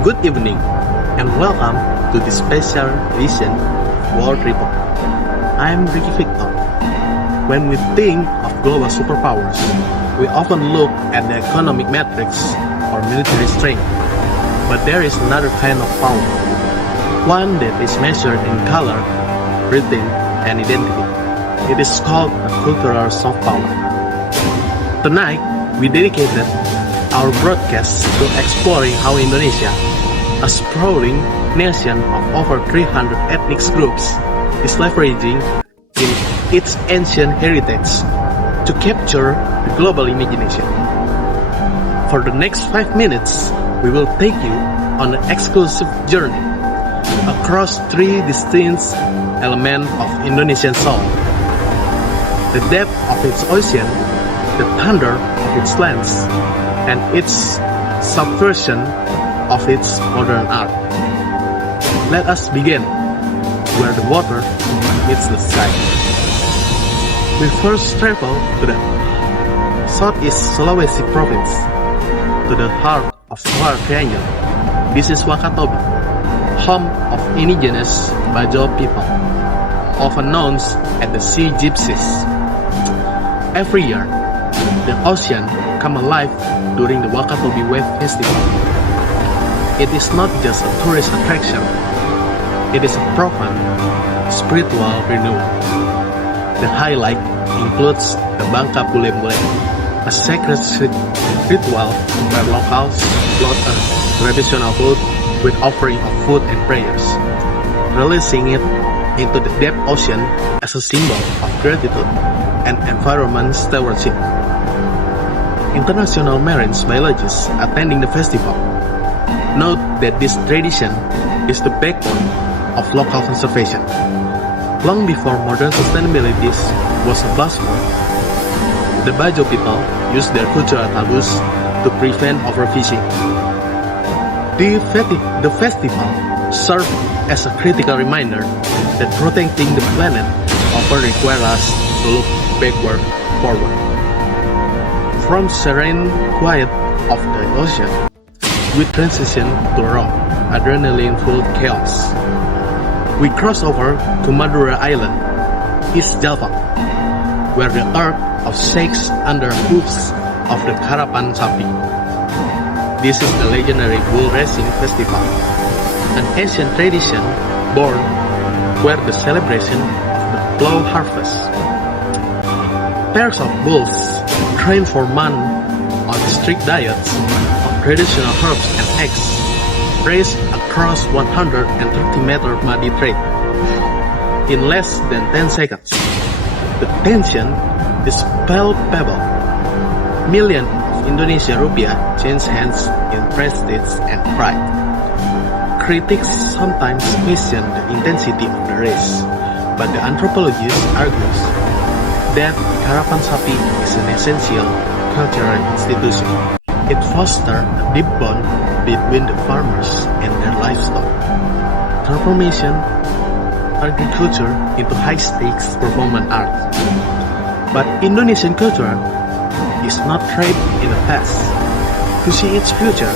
Good evening, and welcome to this special edition World Report. I'm Ricky Victor. When we think of global superpowers, we often look at the economic metrics or military strength. But there is another kind of power, one that is measured in color, rhythm, and identity. It is called a cultural soft power. Tonight, we dedicated our broadcast to exploring how Indonesia, a sprawling nation of over 300 ethnic groups, is leveraging in its ancient heritage to capture the global imagination. For the next 5 minutes, we will take you on an exclusive journey across three distinct elements of Indonesian soul: the depth of its ocean, the thunder of its lands, and its subversion of its modern art. Let us begin where the water meets the sky. We first travel to the southeast Sulawesi province, to the heart of Solar Triangle. This is Wakatobi, home of indigenous Bajo people, often known as the Sea Gypsies. Every year, the ocean come alive during the Wakatobi Wave Festival. It is not just a tourist attraction, it is a profound spiritual renewal. The highlight includes the Bangka Bule-Bule, a sacred ritual where locals load a traditional boat with offering of food and prayers, releasing it into the deep ocean as a symbol of gratitude and environment stewardship. International marine biologists attending the festival note that this tradition is the backbone of local conservation. Long before modern sustainability was a buzzword, the Bajo people used their cultural taboos to prevent overfishing. The festival served as a critical reminder that protecting the planet often requires us to look forward. From serene quiet of the ocean, we transition to raw, adrenaline-fueled chaos. We cross over to Madura Island, East Java, where the earth shakes under hooves of the Karapan Sapi. This is the legendary bull racing festival, an ancient tradition born where the celebration of the plow harvest. Pairs of bulls trained for months on strict diets of traditional herbs and eggs race across 130-meter muddy trail in less than 10 seconds. The tension is palpable. Millions of Indonesian rupiah change hands in prestige and pride. Critics sometimes question the intensity of the race, but the anthropologist argues that Karapan Sapi is an essential cultural institution. It fosters a deep bond between the farmers and their livestock. Transformation agriculture into high-stakes performance art. But Indonesian culture is not trapped in the past. To see its future,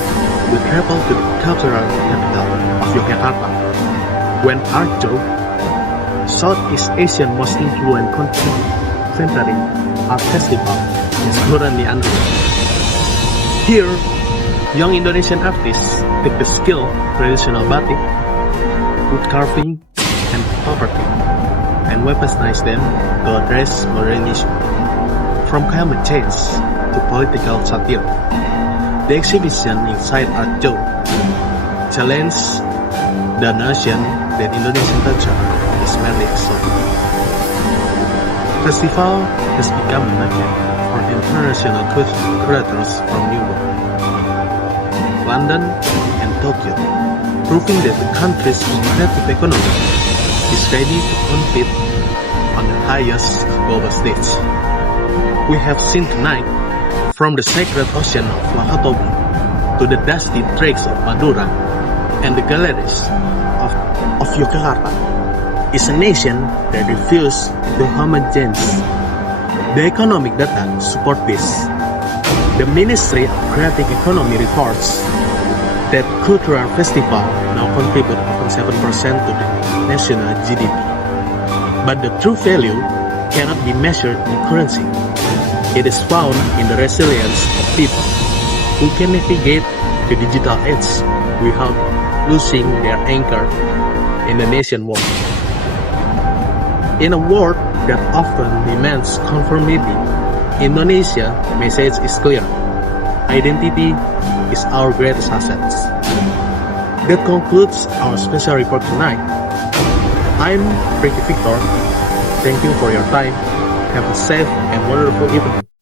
we travel to the cultural capital of Yogyakarta. When Arjo, Southeast Asian most influential contemporary art festival, is currently underway. Here, young Indonesian artists take the skill traditional batik, wood carving, and poverty, and weaponize them to address modern issues, from climate change to political satire. The exhibition inside Arjo challenges the notion that Indonesian culture is merely exotic. Festival has become a magnet for international curators from New York, London, and Tokyo, proving that the country's creative economy is ready to compete on the highest global stage. We have seen tonight, from the sacred ocean of Wakatobi to the dusty tracks of Madura and the galleries of Yogyakarta, is a nation that refuses to homogenize. The economic data support this. The Ministry of Creative Economy reports that cultural festival now contribute often 7% to the national GDP. But the true value cannot be measured in currency. It is found in the resilience of people who can navigate the digital age without losing their anchor in the nation world. In a world that often demands conformity, Indonesia's message is clear. Identity is our greatest asset. That concludes our special report tonight. I'm Ricky Victor. Thank you for your time. Have a safe and wonderful evening.